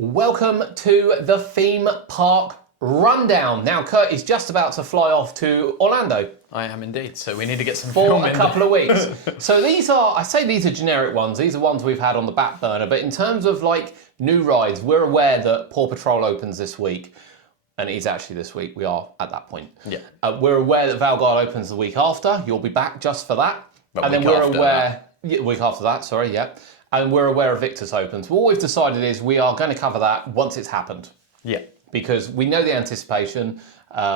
Welcome to the theme park rundown. Now, Kurt is just about to fly off to Orlando. I am indeed, so we need to get some for film a in. couple of weeks. So these are generic ones. These are ones we've had on the back burner. But in terms of like new rides, we're aware that Paw Patrol opens this week. And it is actually this week. We are at that point. Yeah. We're aware that Valgard opens the week after. You'll be back just for that. But and then week we're after aware... Yeah, week after that, sorry, yeah. And we're aware of Victus opens. What we've decided is we are going to cover that once it's happened. Yeah. Because we know the anticipation.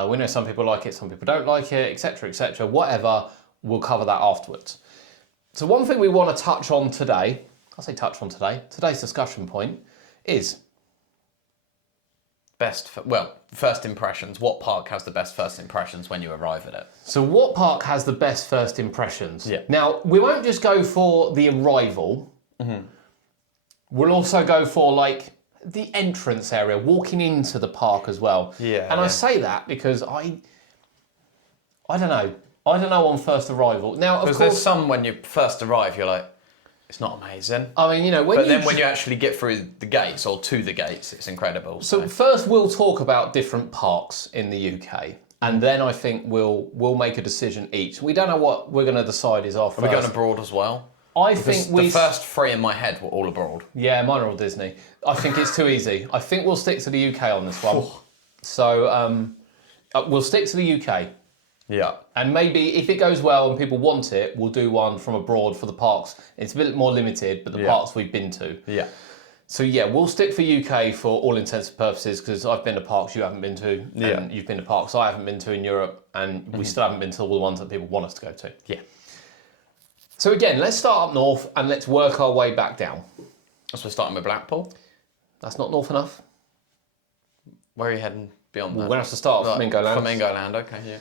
We know some people like it, some people don't like it, etc., etc. Whatever, we'll cover that afterwards. So one thing we want to touch on today, today's discussion point is... First impressions. What park has the best first impressions when you arrive at it? So what park has the best first impressions? Yeah. Now, we won't just go for the arrival. Mm-hmm. We'll also go for like the entrance area, walking into the park as well. Yeah. And I say that because I don't know. I don't know on first arrival. Now, of course, there's some when you first arrive, you're like, it's not amazing. I mean, you know, when you actually get through the gates or to the gates, it's incredible. So first we'll talk about different parks in the UK. And then I think we'll make a decision each. We don't know what we're going to decide is our first. Are we going abroad as well? I think the first three in my head were all abroad. Yeah, mine are all Disney. I think it's too easy. I think we'll stick to the UK on this one. So we'll stick to the UK. Yeah. And maybe if it goes well and people want it, we'll do one from abroad for the parks. It's a bit more limited, but the parks we've been to. Yeah. So yeah, we'll stick for UK for all intents and purposes because I've been to parks you haven't been to, and you've been to parks I haven't been to in Europe, and we still haven't been to all the ones that people want us to go to. Yeah. So again, let's start up north and let's work our way back down. So we're starting with Blackpool. That's not north enough. Where are you heading beyond that? We're going to have to start at Flamingo Land. Flamingo Land, okay, yeah.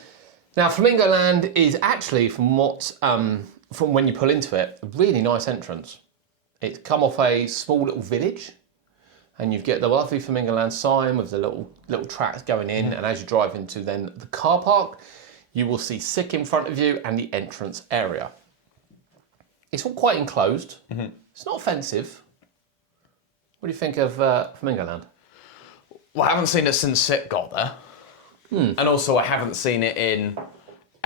Now, Flamingo Land is actually, from when you pull into it, a really nice entrance. It's come off a small little village, and you get the lovely Flamingo Land sign with the little tracks going in, and as you drive into then the car park, you will see Sick in front of you and the entrance area. It's all quite enclosed. Mm-hmm. It's not offensive. What do you think of Flamingo Land? Well, I haven't seen it since Sick got there. And also, I haven't seen it in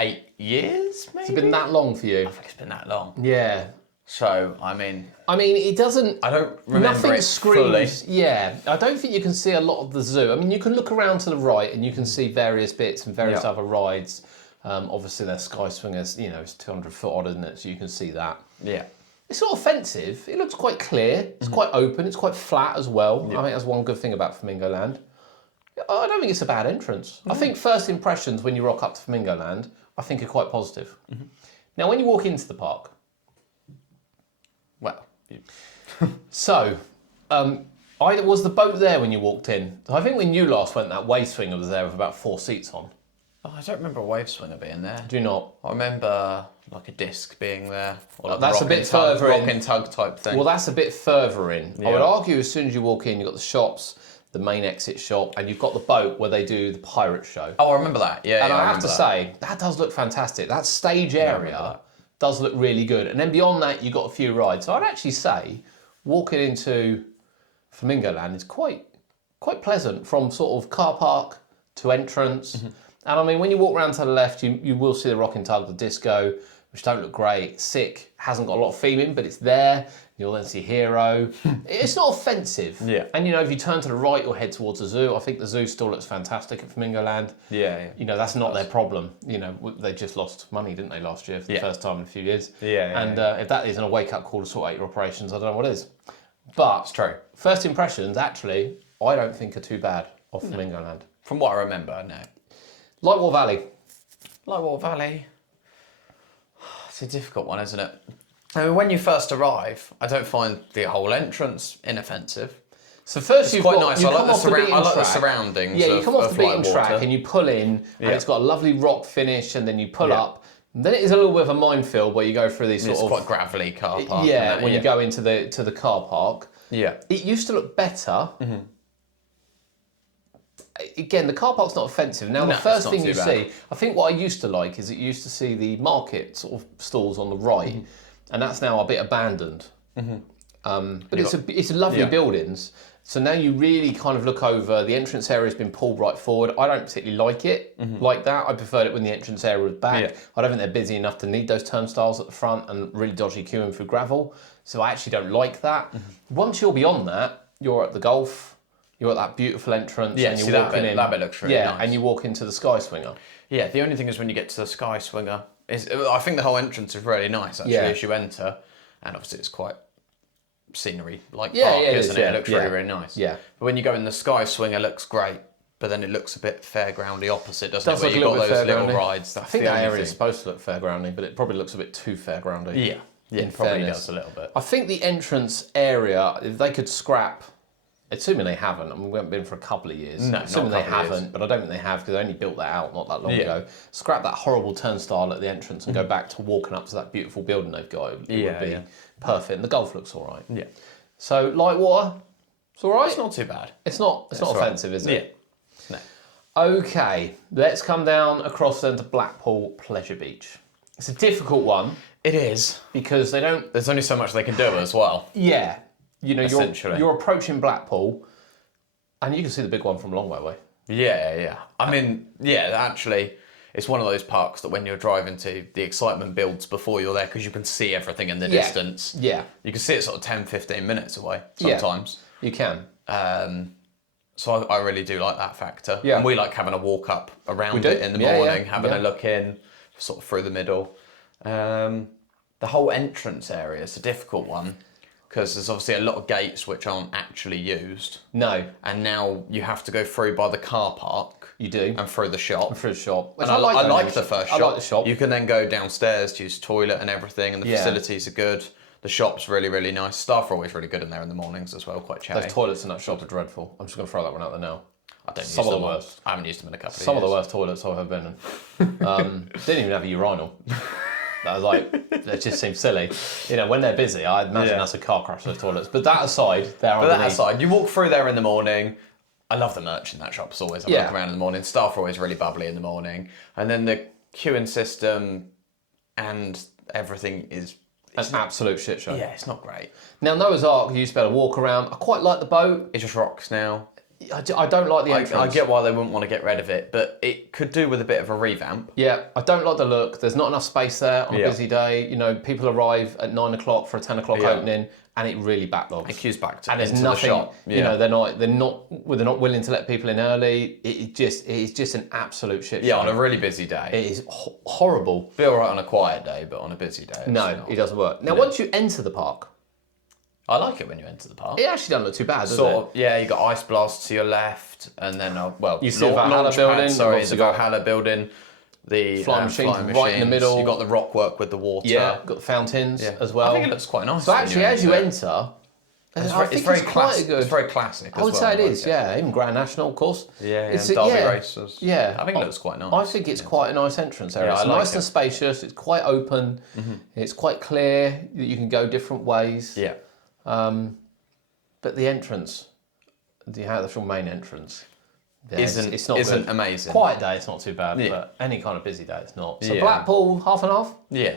8 years, maybe? Has it been that long for you? I think it's been that long. Yeah. So, I mean, it doesn't... I don't remember nothing it screams, fully. Yeah, I don't think you can see a lot of the zoo. I mean, you can look around to the right and you can see various bits and various other rides. Obviously, there's Sky Swingers, it's 200 foot odd, isn't it? So you can see that. Yeah. It's not offensive. It looks quite clear. It's quite open. It's quite flat as well. Yeah. I think that's one good thing about Flamingo Land. I don't think it's a bad entrance. I think first impressions when you rock up to Flamingo Land, I think are quite positive. Mm-hmm. Now, when you walk into the park, so, was the boat there when you walked in? I think when you last went, that wave swinger was there with about 4 seats on. Oh, I don't remember a wave swinger being there. Do you not? I remember like a disc being there. Or like that's a bit further in. Rock and tug type thing. Well, that's a bit further in. Yeah. I would argue as soon as you walk in, you've got the shops, the main exit shop, and you've got the boat where they do the pirate show. Oh, I remember that. Yeah, and I have to say, that does look fantastic. That stage area does look really good. And then beyond that, you've got a few rides. So I'd actually say walking into Flamingo Land is quite pleasant from sort of car park to entrance. Mm-hmm. And I mean, when you walk around to the left, you will see the Rock and Tug, the disco, which don't look great. Sick hasn't got a lot of theming, but it's there. You'll then see Hero. It's not offensive. Yeah. And if you turn to the right or head towards the zoo, I think the zoo still looks fantastic at Flamingo Land. Yeah. That's not their problem. They just lost money, didn't they, last year for the first time in a few years. Yeah. And if that isn't a wake-up call to sort out your operations, I don't know what is. But it's true. First impressions, actually, I don't think are too bad of Flamingo Land. From what I remember, no. Lightwater Valley. Lightwater Valley. It's a difficult one, isn't it? I mean, when you first arrive, I don't find the whole entrance inoffensive. So first it's quite nice. I like the surroundings. Yeah, you come off the beaten track and you pull in, and it's got a lovely rock finish, and then you pull up. And then it is a little bit of a minefield where you go through these sort of quite gravelly car park. Yeah, when you go into the car park. Yeah, it used to look better. Mm-hmm. Again, the car park's not offensive. Now, the first thing you see, I think what I used to like is it used to see the market sort of stalls on the right, and that's now a bit abandoned. Mm-hmm. But it's lovely buildings. So now you really kind of look over, the entrance area has been pulled right forward. I don't particularly like it like that. I preferred it when the entrance area was back. Yeah. I don't think they're busy enough to need those turnstiles at the front and really dodgy queuing through gravel. So I actually don't like that. Once you're beyond that, you're at the Golf, you're at that beautiful entrance, and you're walking in. That bit looks really nice. And you walk into the Sky Swinger. Yeah, the only thing is when you get to the Sky Swinger, I think the whole entrance is really nice actually as you enter, and obviously it's quite scenery-like park, isn't it? It looks really, really nice. Yeah. But when you go in the Sky Swinger, it looks great, but then it looks a bit fairgroundy opposite, doesn't it? Where you've got those little rides. I think that area is supposed to look fairgroundy, but it probably looks a bit too fairgroundy. Yeah, it probably does a little bit. I think the entrance area, if they could scrap, assuming they haven't, I mean, we haven't been for a couple of years. No, assuming not a they couple of haven't, years. but I don't think they have because they only built that out not that long ago. Scrap that horrible turnstile at the entrance and go back to walking up to that beautiful building they've got. It would be perfect. And the Golf looks all right. Yeah. So light water, it's all right. It's not too bad. It's not offensive, is it? Yeah. No. Okay, let's come down across then to Blackpool Pleasure Beach. It's a difficult one It is. because they don't. There's only so much they can do as well. Yeah, you know, Essentially. you're approaching Blackpool, and you can see the big one from a long way away. Yeah. I mean, actually, it's one of those parks that when you're driving to, the excitement builds before you're there because you can see everything in the distance. Yeah. You can see it sort of 10, 15 minutes away sometimes. You can. So I really do like that factor. Yeah. And we like having a walk up around do. it in the Yeah, morning, yeah, having yeah. a look in, sort of through the middle. The whole entrance area is a difficult one because there's obviously a lot of gates which aren't actually used. No, And now you have to go through by the car park. you do. And through the shop. Through the shop. Which And I like the first shop. I like the shop. You can then go downstairs to use toilet and everything, and the facilities are good. The shop's really, really nice. Staff are always really good in there in the mornings as well, quite chatty. Those toilets in that shop are dreadful. I'm just going to throw that one out there now. I don't use Some of them the all. worst. I haven't used them in a couple of years. Some of the worst toilets I've ever been in. Didn't even have a urinal. That was like, it just seems silly. You know, when they're busy, I imagine that's a car crash, those toilets. But that aside, you walk through there in the morning. I love the merch in that shop as always. I look around in the morning. Staff are always really bubbly in the morning. And then the queuing system and everything is... An absolute shit show. Yeah, it's not great. Now, Noah's Ark, you used to be able to walk around. I quite like the boat. It just rocks now. I don't like the entrance. I get why they wouldn't want to get rid of it, but it could do with a bit of a revamp. Yeah, I don't like the look. There's not enough space there on a Yeah. busy day. You know, people arrive at 9 o'clock for a 10 o'clock opening, and it really backlogs. It queues back to and there's into nothing. the shop. You know, they're not willing to let people in early. It is just an absolute shit show. Yeah, on a really busy day. It is horrible. Be all right on a quiet day, but on a busy day, it's No, not. it doesn't work. Now, once you enter the park, I like it when you enter the park. it actually doesn't look too bad, does Sort it? of, yeah, you got Ice Blast to your left, and then You see the Valhalla launch building, pad, sorry, you've the obviously got Valhalla building, the flying machines right in the middle. You got the rock work with the water. Yeah, got the fountains as well. I think it looks quite nice. So when actually, as you enter. enter, It's I very, think very quite classic. good. It's very classic. I would say it is, yeah. Even Grand National, of course. Yeah, It's and Derby races. Yeah, I think it looks quite nice. I think it's quite a nice entrance area. Yeah, It's I like nice it. and spacious. It's quite open. It's quite clear that you can go different ways. Yeah. But the entrance, the actual main entrance, yeah, it's not isn't good. amazing. Quiet day, it's not too bad. Yeah. But any kind of busy day, it's not. So Yeah. Blackpool, half and half. Yeah.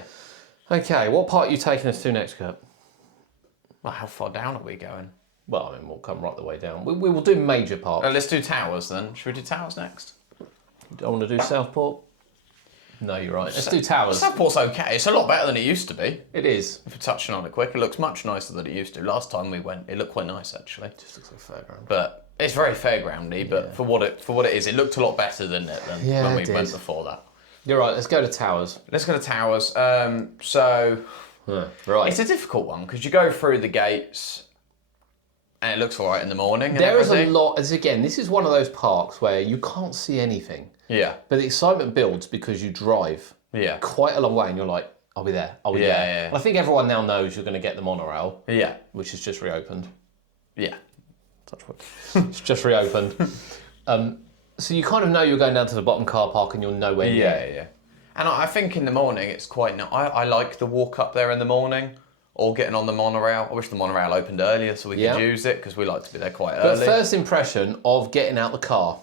Okay, what part are you taking us to next, Kurt? Well, how far down are we going? Well, I mean, we'll come right the way down. We will do major parts. Let's do Towers then. Should we do Towers next? I want to do Southport. No, you're right. Let's do Towers. Southport's okay. It's a lot better than it used to be. It is. If we're touching on it quick, it looks much nicer than it used to. Last time we went, it looked quite nice actually. Just looks like a fairground. But it's very fairgroundy. But for what it is, it looked a lot better than Yeah, when we it did. went before that. You're right. Let's go to Towers. Let's go to Towers. Right. It's a difficult one because you go through the gates, and it looks all right in the morning. And There is a everything. lot. As again, this is one of those parks where you can't see anything, Yeah. but the excitement builds because you drive Yeah. quite a long way, and you're like, "I'll be there. I'll be Yeah, there." yeah. And I think everyone now knows you're going to get the monorail, Yeah. which is just reopened. Yeah. Touch wood. It's just reopened. So you kind of know you're going down to the bottom car park, and you're nowhere near. Yeah. And I think in the morning it's quite. I like the walk up there in the morning, or getting on the monorail. I wish the monorail opened earlier so we Yeah. could use it because we like to be there quite But early. first impression of getting out the car.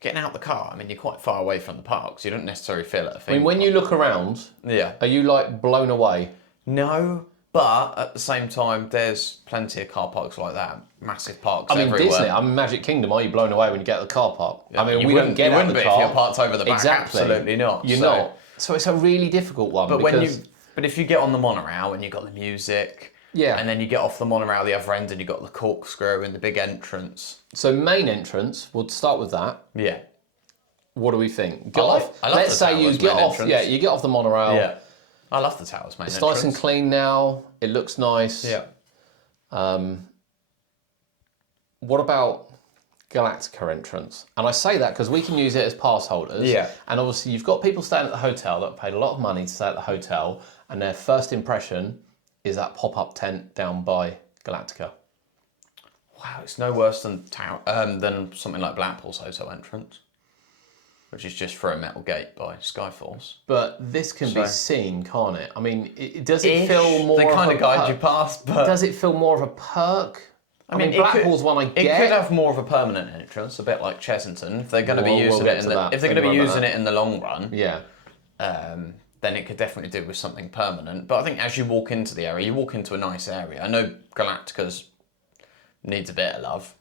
Getting out the car. I mean, you're quite far away from the park, so you don't necessarily feel it. I mean, when you look around, Yeah. are you like blown away? No, But at the same time, there's plenty of car parks like that. Massive parks I mean, everywhere. Disney, I'm in Magic Kingdom. Are you blown away when you get to the car park? I mean, we don't get you out wouldn't the be car. if you're parked over the back. Exactly. Absolutely not. You're not. So it's a really difficult one. But if you get on the monorail and you've got the music, and then you get off the monorail the other end and you've got the corkscrew and the big entrance. So main entrance, we'll start with that. Yeah. What do we think? I love Let's the say you Towers get main off. entrance. Yeah, you get off the monorail. Yeah. I love the Towers main It's entrance. nice and clean now. It looks nice. Yeah. What about Galactica entrance? And I say that because we can use it as pass holders. Yeah. And obviously you've got people staying at the hotel that have paid a lot of money to stay at the hotel, and their first impression is that pop-up tent down by Galactica. Wow, it's no worse than something like Blackpool's hotel entrance, which is just through a metal gate by Skyforce. But this can be seen, can't it? I mean, does it Ish. feel more? They kind of guide you past, but does it feel more of a perk? I mean, Blackpool's one I get. It could have more of a permanent entrance, a bit like Chessington, if they're going to be using it in the long run. Yeah. Then it could definitely do with something permanent. But I think as you walk into the area, you walk into a nice area. I know Galactica's needs a bit of love,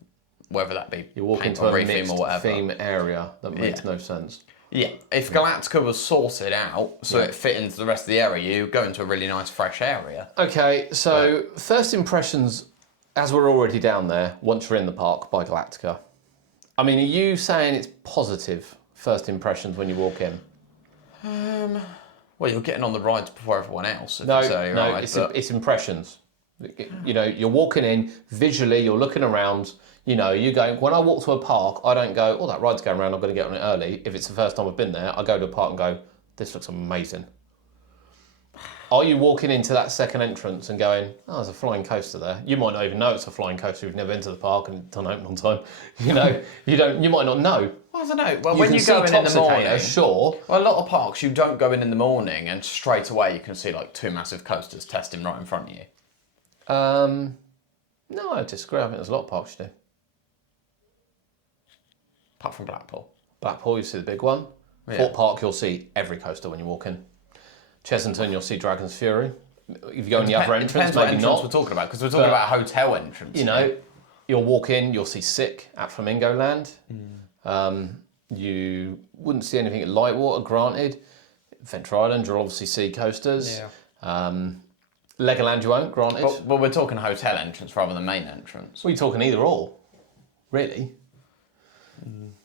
whether that be you walk into a mixed theme area that makes no sense. Yeah, if Galactica was sorted out so it fit into the rest of the area, you go into a really nice fresh area. Okay, so first impressions, as we're already down there, once you're in the park by Galactica. I mean, are you saying it's positive first impressions when you walk in? Well, you're getting on the rides before everyone else. It's impressions. You know, you're walking in, visually, you're looking around, you know, you go, when I walk to a park, I don't go, oh, that ride's going around, I'm going to get on it early. If it's the first time I've been there, I go to a park and go, this looks amazing. Are you walking into that second entrance and going, oh, there's a flying coaster there? You might not even know it's a flying coaster if you've never been to the park and it doesn't open on time. You know, you might not know. I don't know. Well, when you go in the morning, sure. Well, a lot of parks, you don't go in the morning and straight away you can see like two massive coasters testing right in front of you. No, I disagree. I think there's a lot of parks you do. Apart from Blackpool. Blackpool, you see the big one. Yeah. Fort Park, you'll see every coaster when you walk in. Chessington, you'll see Dragon's Fury. If you go in the other entrance, maybe not. We're talking about, because we're talking about hotel entrance. You know, you'll walk in, you'll see Sick at Flamingo Land. You wouldn't see anything at Lightwater, granted. Venture Island, you'll obviously see coasters. Yeah. Legoland, you won't, granted. But we're talking hotel entrance rather than main entrance. Well, you're talking either or, really.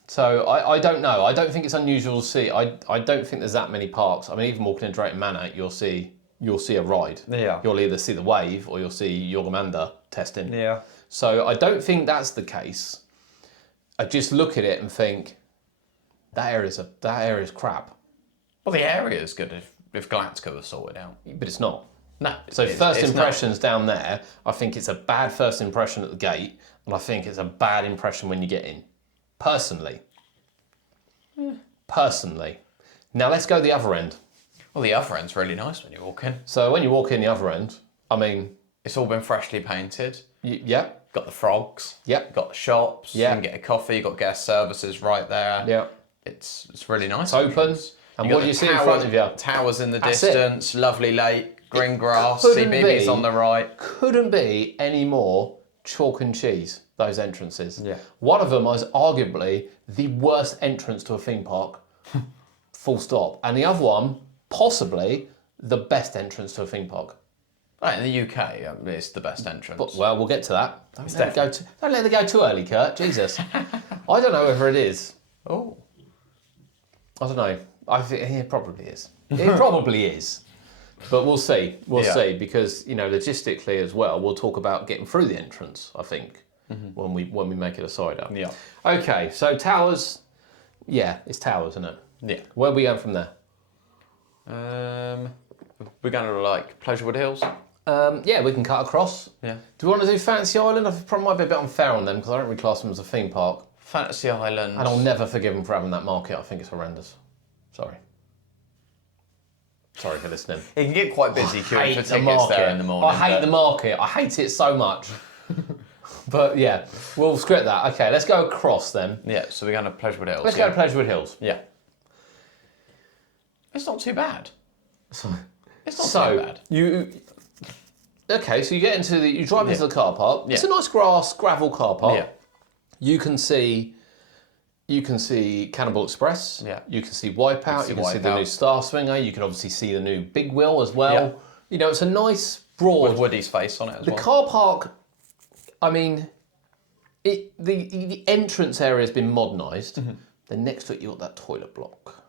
So I don't know. I don't think it's unusual to see. I don't think there's that many parks. I mean, even walking in Drayton Manor, you'll see a ride. Yeah. You'll either see the wave or you'll see Yorgamander testing. Yeah. So I don't think that's the case. I just look at it and think that area's crap. Well, the area is good if Galactica was sorted out, but it's not. No. So first impressions down there, I think it's a bad first impression at the gate, and I think it's a bad impression when you get in. Personally. Personally. Now let's go the other end. Well, the other end's really nice when you walk in. So when you walk in the other end, I mean... It's all been freshly painted. Yeah. Got the frogs. Yep. Got the shops. Yeah. You can get a coffee. You've got guest services right there. Yeah. It's really nice. It's open. And what do you see in front of you? Towers in the distance, lovely lake, green grass, CBeebies on the right. Couldn't be any more chalk and cheese, those entrances. Yeah. One of them is arguably the worst entrance to a theme park, full stop. And the other one, possibly the best entrance to a theme park. Right, in the UK, it's the best entrance. But, well, we'll get to that. Don't let it go too early, Kurt. Jesus. I don't know whether it is. Oh. I don't know. I think it probably is. It probably is. But we'll see. We'll see, because, you know, logistically as well, we'll talk about getting through the entrance, I think, when we make it a cider. Yeah. Okay, so Towers. Yeah, it's Towers, isn't it? Yeah. Where are we going from there? We're going to like Pleasurewood Hills. Yeah, we can cut across. Yeah. Do we want to do Fantasy Island? I probably might be a bit unfair on them because I don't really class them as a theme park. Fantasy Island. And I'll never forgive them for having that market. I think it's horrendous. Sorry for listening. It can get quite busy queuing for tickets there in the morning. I hate the market. I hate it so much. But yeah, we'll script that. Okay, let's go across then. Yeah, so we're going to Pleasurewood Hills. Let's go to Pleasurewood Hills. Yeah. It's not too bad. It's not too bad. Okay, so you drive into the car park. It's a nice gravel car park. Yeah. You can see Cannibal Express. Yeah. You can see Wipeout. You can see the Wipeout. new Star Swinger. You can obviously see the new Big Wheel as well. Yeah. You know, it's a nice broad. With Woody's face on it as well. The car park, I mean, the entrance area has been modernised. Then next to it, you got that toilet block.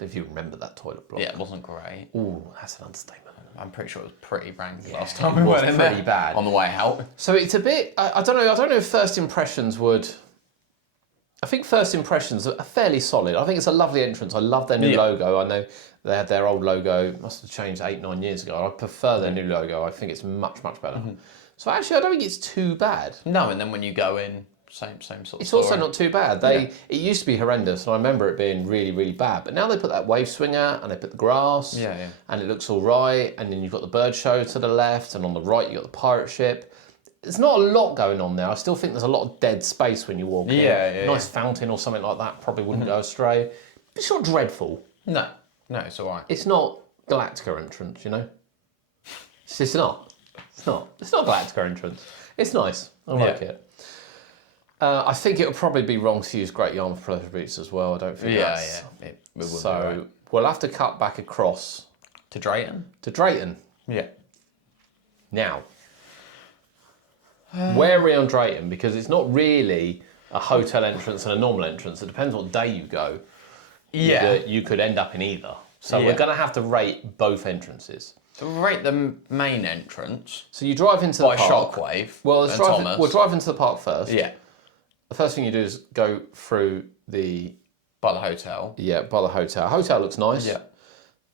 If you remember that toilet block. Yeah, it wasn't great. Ooh, that's an understatement. I'm pretty sure it was pretty ranky last time we was went in pretty there. bad. On the way out. So it's a bit. I don't know. I don't know if first impressions would. I think first impressions are fairly solid. I think it's a lovely entrance. I love their new logo. I know they had their old logo. Must have changed 8-9 years ago. I prefer their new logo. I think it's much better. So actually, I don't think it's too bad. No, and then when you go in, same sort of It's story. also not too bad. It used to be horrendous, and I remember it being really bad. But now they put that wave swinger, and they put the grass, and it looks all right. And then you've got the bird show to the left, and on the right you've got the pirate ship. There's not a lot going on there. I still think there's a lot of dead space when you walk in. Nice fountain or something like that probably wouldn't go astray. It's not dreadful. No, it's all right. It's not Galactica entrance, you know. It's just not. It's not. It's not Galactica entrance. It's nice. I like it. I think it would probably be wrong to use Great Yarmouth Pleasure Beach as well. I don't think that's... It would So be right. we'll have to cut back across To Drayton? to Drayton. Yeah. Now, where are we on Drayton? Because it's not really a hotel entrance and a normal entrance. It depends what day you go. You could end up in either. So we're going to have to rate both entrances. So we'll rate the main entrance So you drive into the by park. Shockwave. Well, Thomas. we'll drive into the park first. Yeah. The first thing you do is go through the... By the hotel. Yeah, by the hotel. Hotel looks nice. Yeah.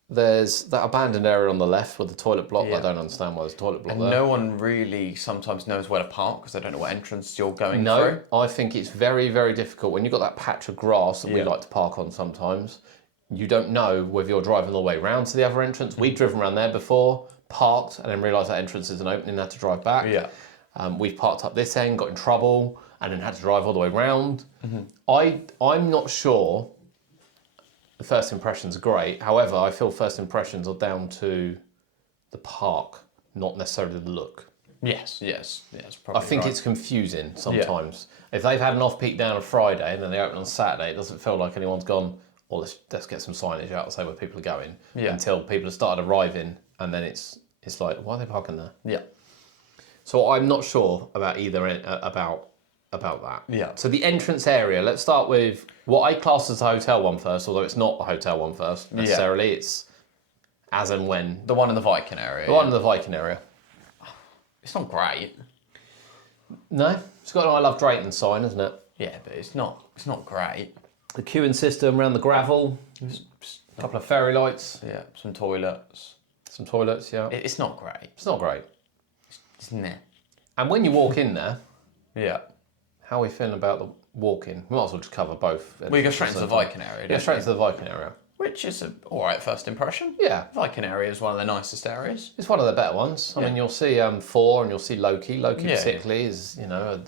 There's that abandoned area on the left with the toilet block. Yeah. I don't understand why there's a toilet block And there. no one really sometimes knows where to park because they don't know what entrance you're going No, through. I think it's very difficult. When you've got that patch of grass that we like to park on sometimes, you don't know whether you're driving all the way around to the other entrance. We've driven around there before, parked, and then realised that entrance isn't open and had to drive back. Yeah. We've parked up this end, got in trouble, and then had to drive all the way around. I'm not sure the first impressions are great. However, I feel first impressions are down to the park, not necessarily the look. Yes, probably I think right. it's confusing sometimes. If they've had an off-peak down on Friday and then they open on Saturday, it doesn't feel like anyone's gone, well, let's get some signage out and say where people are going. Until people have started arriving, and then it's like, why are they parking there? Yeah. So I'm not sure about either about that. Yeah. So the entrance area, let's start with what I class as a hotel one first, although it's not a hotel one first necessarily. It's as and when. The one in the Viking area. The one in the Viking area. It's not great. No? It's got an I Love Drayton sign, isn't it? Yeah, but it's not great. The queuing system around the gravel. A couple of fairy lights. Yeah, some toilets. Some toilets, yeah. It's not great. It's not great. It's nah. And when you walk in there, Yeah. how are we feeling about the walk-in? We might as well just cover both. We go straight into the Viking area, Yeah, don't straight we? to the Viking area. Which is an alright first impression. Yeah. Viking area is one of the nicest areas. It's one of the better ones. I mean, you'll see Thor and you'll see Loki. Loki particularly is, you know,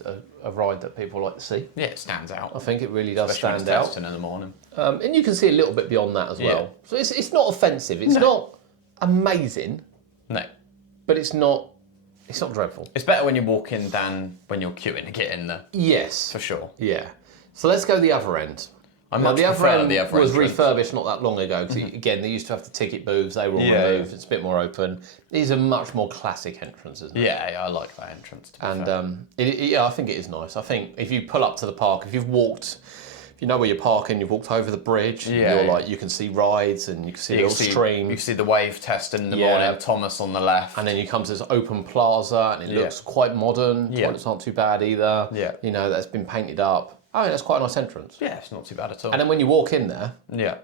a ride that people like to see. Yeah, it stands out. I think it really does Especially when stand it's out. testing in the morning. And you can see a little bit beyond that as well. So it's not offensive. It's not amazing, No. but it's not dreadful. It's better when you walk in than when you're queuing to get in there, Yes. for sure. Yeah. So let's go the other end. I Now, much the other prefer end the other was entrance. refurbished not that long ago. Because again, they used to have the ticket booths. They were all Yeah. removed. It's a bit more open. These are much more classic entrances. Yeah, I like that entrance. To be And fair. I think it is nice. I think if you pull up to the park, if you know where you're parking, you've walked over the bridge, you can see rides and you can see a little stream. You can see the wave test in the Yeah. morning, Thomas on the left. And then you come to this open plaza and it looks quite modern. Yeah. Toilets aren't too bad either. Yeah. You know, that's been painted up. I think that's quite a nice entrance. Yeah, it's not too bad at all. And then when you walk in there, Yeah.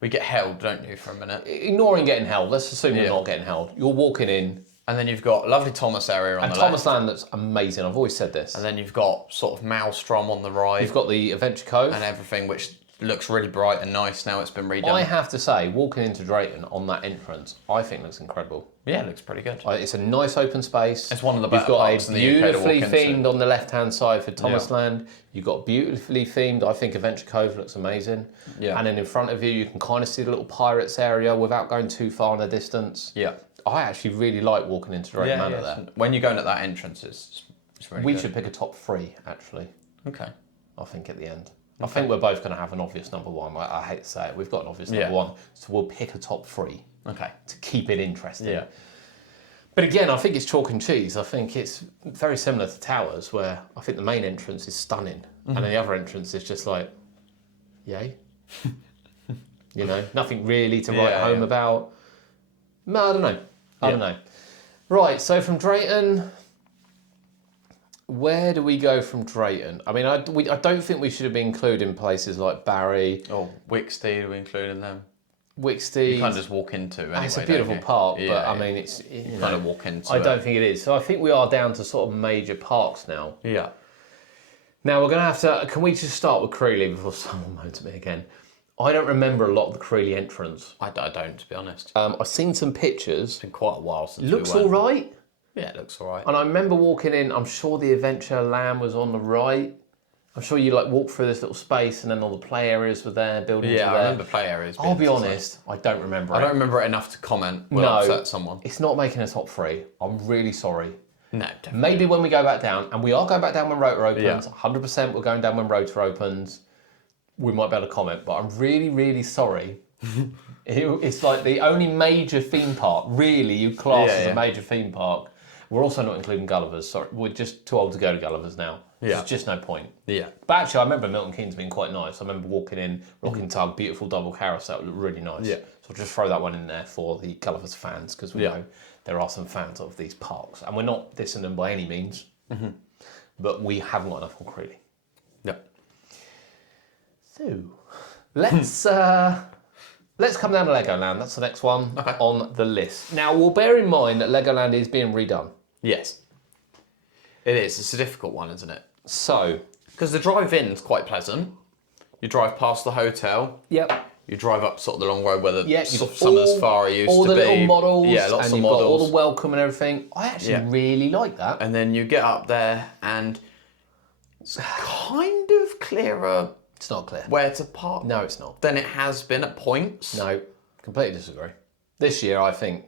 We get held, don't you, for a minute? ignoring getting held, let's assume you're not getting held. You're walking in. And then you've got a lovely Thomas area on And the Thomas left. Land looks amazing. I've always said this. And then you've got sort of Maelstrom on the right. You've got the Adventure Cove. and everything, which looks really bright and nice now it's been redone. I have to say, walking into Drayton on that entrance, I think looks incredible. Yeah, it looks pretty good. It's a nice open space. It's one of the You've better got parks a in the UK to walk beautifully into. themed on the left-hand side for Thomas Land. You've got beautifully themed. I think Adventure Cove looks amazing. Yeah. And then in front of you, you can kind of see the little pirates area without going too far in the distance. Yeah. I actually really like walking into Drayton Manor there. When you're going at that entrance, it's really We good. should pick a top 3, actually. Okay. I think at the end. I think we're both going to have an obvious number 1. I hate to say it. We've got an obvious number 1. So we'll pick a top 3. Okay. To keep it interesting. Yeah. But again, I think it's chalk and cheese. I think it's very similar to Towers, where I think the main entrance is stunning. And then the other entrance is just like, yay. You know, nothing really to write home about. No, I don't know. I don't know. Right, so from Drayton, where do we go from Drayton? I mean, I don't think we should have been including places like Barry. Oh, Wicksteed, are we including them? Wicksteed. You can't just walk into anyway, It's a beautiful park, but I mean, it's... You kind of walk into I don't think it is. So I think we are down to sort of major parks now. Yeah. Now we're going to have to... Can we just start with Creeley before someone moans at me again? I don't remember a lot of the Creeley entrance. I don't, to be honest. I've seen some pictures. It's been quite a while since Looks we went. all right. Yeah, it looks all right. And I remember walking in, I'm sure the Adventure Land was on the right. I'm sure you like walk through this little space and then all the play areas were there, buildings were there. Yeah, I remember play areas. I'll be honest, I don't remember I don't remember it enough to comment. Will upset someone. It's not making a top 3. I'm really sorry. No, definitely. Maybe when we go back down, and we are going back down when Rotor opens, Yeah. 100% we're going down when Rotor opens, we might be able to comment, but I'm really, really sorry. It's like the only major theme park, really, you class as a major theme park. We're also not including Gulliver's, sorry. We're just too old to go to Gulliver's now. Yeah. There's just no point. Yeah. But actually, I remember Milton Keynes being quite nice. I remember walking in, Rocking Tug, beautiful double carousel, it looked really nice. Yeah. So I'll just throw that one in there for the Gulliver's fans, because we know there are some fans of these parks. And we're not dissing them by any means, but we haven't got enough on Creeley. No. So, let's come down to Legoland. That's the next one on the list. Now, we'll bear in mind that Legoland is being redone. Yes. It is. It's a difficult one, isn't it? So... Because the drive-in's quite pleasant. You drive past the hotel. Yep. You drive up sort of the long road where some of all, the safari used to be. All the little models. Yeah, lots and of you've models. got all the welcome and everything. I actually really like that. And then you get up there and it's kind of clearer. It's not clear. Where to park. No, it's not. Than it has been at points. No, completely disagree. This year, I think,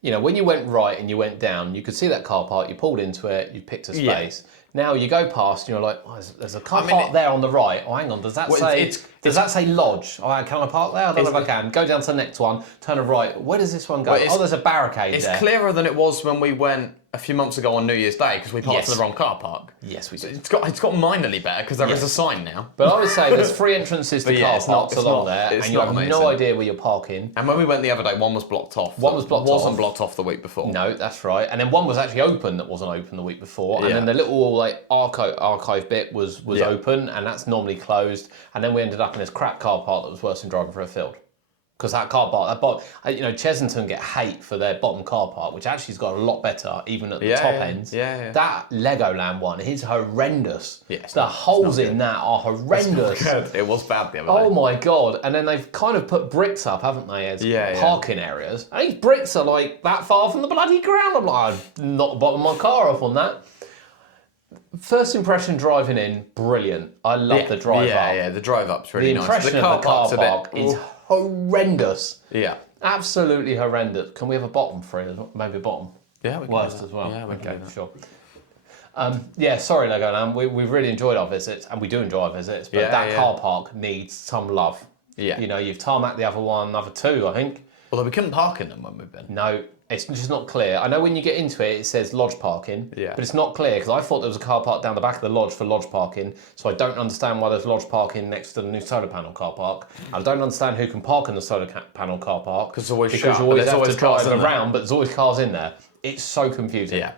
you know, when you went right and you went down, you could see that car park, you pulled into it, you picked a space. Now you go past and you're like, oh, there's a car park there on the right. Oh, hang on, does that say lodge? Oh, can I park there? I don't know if I can. Go down to the next one, turn a right. Where does this one go? Oh, there's a barricade there. It's clearer than it was when we went a few months ago on New Year's Day because we parked in the wrong car park. Yes, we did. It's got minorly better because there is a sign now. But I would say there's 3 entrances to car parks along there, and you have no idea where you're parking. And when we went the other day, one was blocked off. One was blocked off. Wasn't blocked off the week before. No, that's right. And then one was actually open that wasn't open the week before. And then the little like archive bit was open, and that's normally closed. And then we ended up in this crap car park that was worse than driving through a field. Because that car park, you know, Chesington get hate for their bottom car park, which actually's got a lot better, even at the top ends. Yeah. That Legoland one is horrendous. Yeah, the holes in that are horrendous. It was bad the other day. Oh my god! And then they've kind of put bricks up, haven't they, as parking areas? And these bricks are like that far from the bloody ground. I'm like, I'd knock the bottom of my car off on that. First impression driving in, brilliant. I love the drive up. Yeah, the drive up's really nice. The impression of the car park is horrendous. Yeah. Absolutely horrendous. Can we have a bottom for it? Maybe a bottom? Yeah, we can Worst as well. Yeah, we can do that. Sure. Sorry, Legoland. We've really enjoyed our visits, and we do enjoy our visits, but that car park needs some love. Yeah. You know, you've tarmacked the other 2, I think. Although we couldn't park in them when we've been. No, it's just not clear. I know when you get into it, it says lodge parking, but it's not clear because I thought there was a car park down the back of the lodge for lodge parking, so I don't understand why there's lodge parking next to the new solar panel car park. I don't understand who can park in the solar panel car park because you always have to drive around, but there's always cars in there. It's so confusing. Yeah.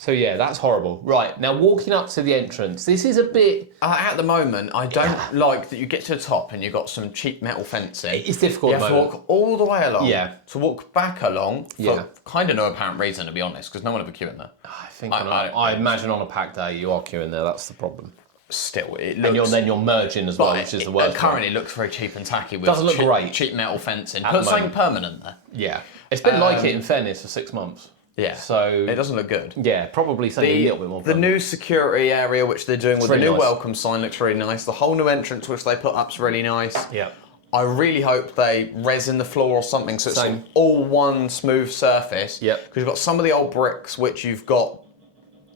So yeah, that's horrible. Right, now walking up to the entrance, this is a bit... At the moment, I don't like that you get to the top and you've got some cheap metal fencing. It's difficult at the moment. You have to walk all the way along. Yeah. To walk back along for kind of no apparent reason, to be honest, because no one ever queue in there. I imagine on a packed day you are queuing there, that's the problem. Still, it looks... And then you're merging as well, which is the worst. It currently looks very cheap and tacky with doesn't look great. Cheap metal fencing. Put something permanent there. Yeah. It's been like it, in fairness, for 6 months. Yeah, so it doesn't look good. Yeah, probably something a little bit more. The new security area, which they're doing with the new welcome sign, looks really nice. The whole new entrance, which they put up's really nice. Yeah, I really hope they resin the floor or something so it's Same. all one smooth surface. Yep. Because you've got some of the old bricks which you've got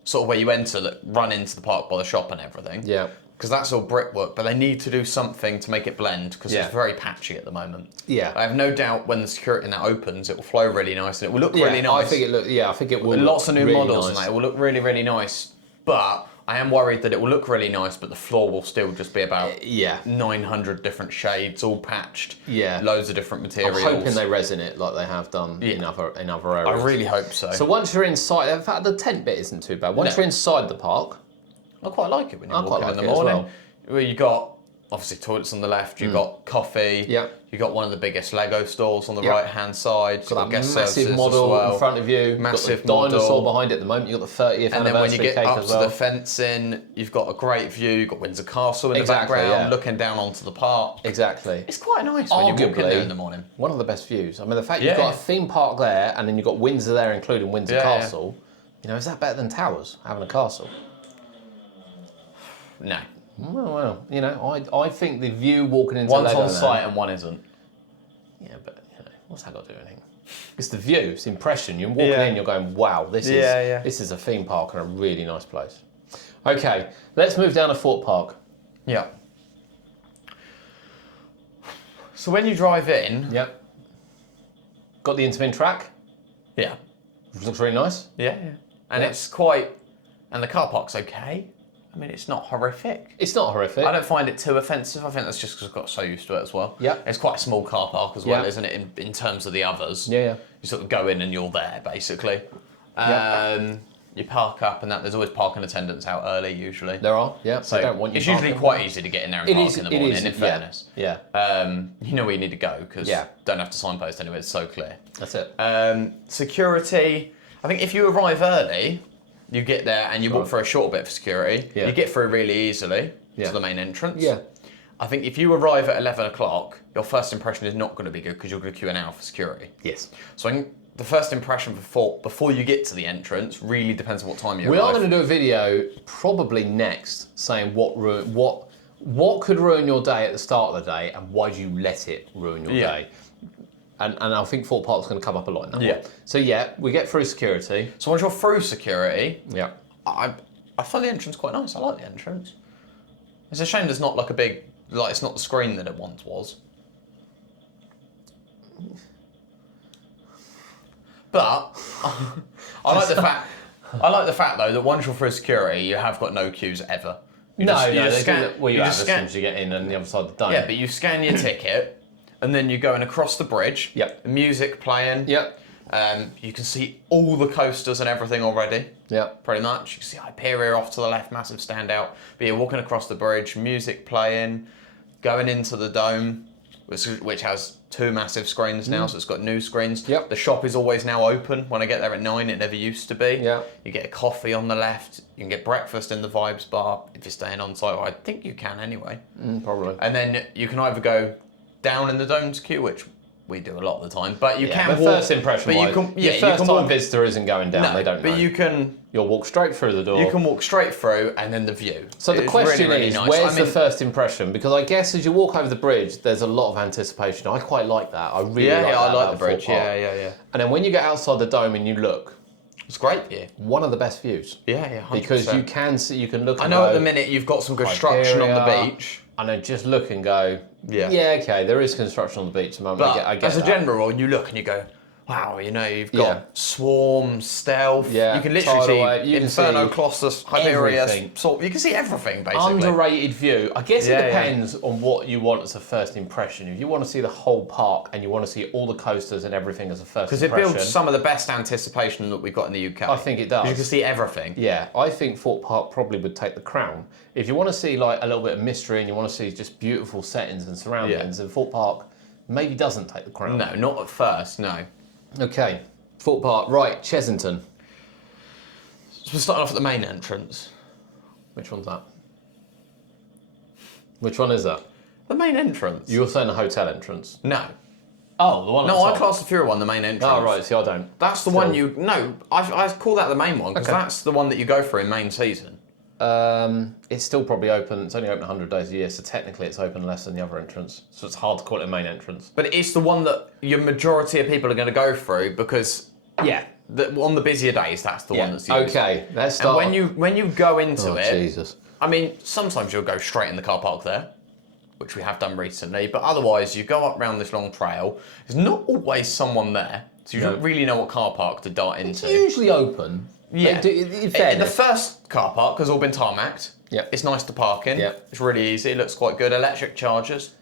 sort of where you enter that run into the park by the shop and everything. Yeah. Because that's all brickwork, but they need to do something to make it blend because Yeah. it's very patchy at the moment. Yeah. I have no doubt when the security net opens, it will flow really nice and it will look really nice. I think it will. With lots of new really models nice. and that, it will look really, really nice. But I am worried that it will look really nice, but the floor will still just be about 900 different shades, all patched. Yeah. Loads of different materials. I'm hoping they resin it like they have done in other areas. I really hope so. So once you're inside, in fact, the tent bit isn't too bad. Once you're inside the park, I quite like it when you I walk quite in like the it as morning. well. Where you got obviously toilets on the left, you've got coffee. Yeah. You got one of the biggest Lego stores on the right hand side. You've got that guest services massive as model well. in front of you. Massive you've got the dinosaur model. behind it at the moment. You've got the 30th And then when you anniversary get cake up as to well. the fencing, you've got a great view. You've got Windsor Castle in Exactly, the background, yeah. looking down onto the park. Exactly. It's quite nice when you walk in there in the morning. One of the best views. I mean, the fact you've Yeah, got yeah. a theme park there, and then you've got Windsor there, including Windsor Yeah, yeah. Castle. You know, is that better than Towers having a castle? No. Well, you know, I think the view walking into One's on Legoland. site and one isn't. Yeah, but you know, what's that got to do with anything? It's the view, it's the impression. You're walking in, you're going, wow, this is a theme park and a really nice place. Okay, let's move down to Fort Park. Yeah. So when you drive in, Yep. Got the Intamin track, yeah, which looks really nice. yeah, and it's quite, and the car park's okay. I mean, it's not horrific. It's not horrific. I don't find it too offensive. I think that's just because I've got so used to it as well. Yeah. It's quite a small car park as well, Yeah. isn't it, in terms of the others? Yeah. You sort of go in and you're there, basically. Yeah. You park up and that. There's always parking attendants out early, usually. There are, yeah. So they don't want you it's usually parking. quite easy to get in there and park in the morning, in fairness. Yeah. You know where you need to go, because Yeah. don't have to signpost anywhere, it's so clear. That's it. Security, I think if you arrive early, you get there and you walk for a short bit for security, Yeah. you get through really easily Yeah. to the main entrance. Yeah. I think if you arrive at 11 o'clock, your first impression is not going to be good because you're going to queue an hour for security. Yes. So I think the first impression before you get to the entrance really depends on what time you We arrive. are going to do a video probably next saying what could ruin your day at the start of the day and why do you let it ruin your day. And I think Fort Park's going to come up a lot in that one. So we get through security. So once you're through security, Yeah. I find the entrance quite nice. I like the entrance. It's a shame there's not like a big, like it's not the screen that it once was. But I like the fact though that once you're through security, you have got no queues ever. You You just have as scan- soon as you get in and the other side of the dome. Yeah, but you scan your ticket, and then you're going across the bridge. Yep. The music playing. Yep. You can see all the coasters and everything already. Yep. Pretty much. You can see Hyperia off to the left, massive standout. But you're walking across the bridge, music playing, going into the dome, which has 2 massive screens now, so it's got new screens. Yep. The shop is always now open. When I get there at 9, it never used to be. Yeah. You get a coffee on the left. You can get breakfast in the Vibes bar if you're staying on site. Or I think you can anyway. Probably. And then you can either go down in the domes queue, which we do a lot of the time, but you can but walk. first impression but you wise, can, your you first can time walk, visitor isn't going down, no, they don't know. But You'll walk straight through the door. you can walk straight through and then the view. So the It's question really, really is, nice. where's the first impression? Because I guess as you walk over the bridge, there's a lot of anticipation. I quite like that. I really like that I like about the bridge. Fort Park. Yeah. And then when you get outside the dome and you look, It's great view. one of the best views. Yeah, 100%. Because you can see, you can look. I and know go, at the minute you've got some construction on the Hyperia, beach. And I just look and go, Yeah. okay, there is construction on the beach at the moment. But I get as a that. general rule, you look and you go, wow, you've got Yeah. Swarm, Stealth. Yeah, You can literally Tidal see Wave, you can Inferno, see Colossus, Hyperia. everything. You can see everything, basically. Underrated view. I guess Yeah, it depends on what you want as a first impression. If you want to see the whole park and you want to see all the coasters and everything as a first Because impression. it builds some of the best anticipation that we've got in the UK. I think it does. You can see everything. Yeah, I think Fort Park probably would take the crown. If you want to see like a little bit of mystery and you want to see just beautiful settings and surroundings, then Fort Park maybe doesn't take the crown. No, not at first, no. Okay, Fort Park. Right, Chesington. So we're starting off at the main entrance. Which one's that? Which one is that? The main entrance? You're saying the hotel entrance? No. Oh, the one. No, I class the Fury one the main entrance. Oh, right. See, I don't. That's the one you... No, I call that the main one because that's the one that you go for in main season. It's still probably open. It's only open 100 days a year, so technically it's open less than the other entrance. So it's hard to call it a main entrance. But it's the one that your majority of people are going to go through because on the busier days, that's the one that's used. Okay, let's start. And when you go into it, Jesus. I mean, sometimes you'll go straight in the car park there, which we have done recently. But otherwise, you go up round this long trail. There's not always someone there, so you don't really know what car park to dart into. It's usually open. Yeah. In The first car park has all been tarmacked. Yeah. It's nice to park in. Yeah. It's really easy. It looks quite good. Electric chargers,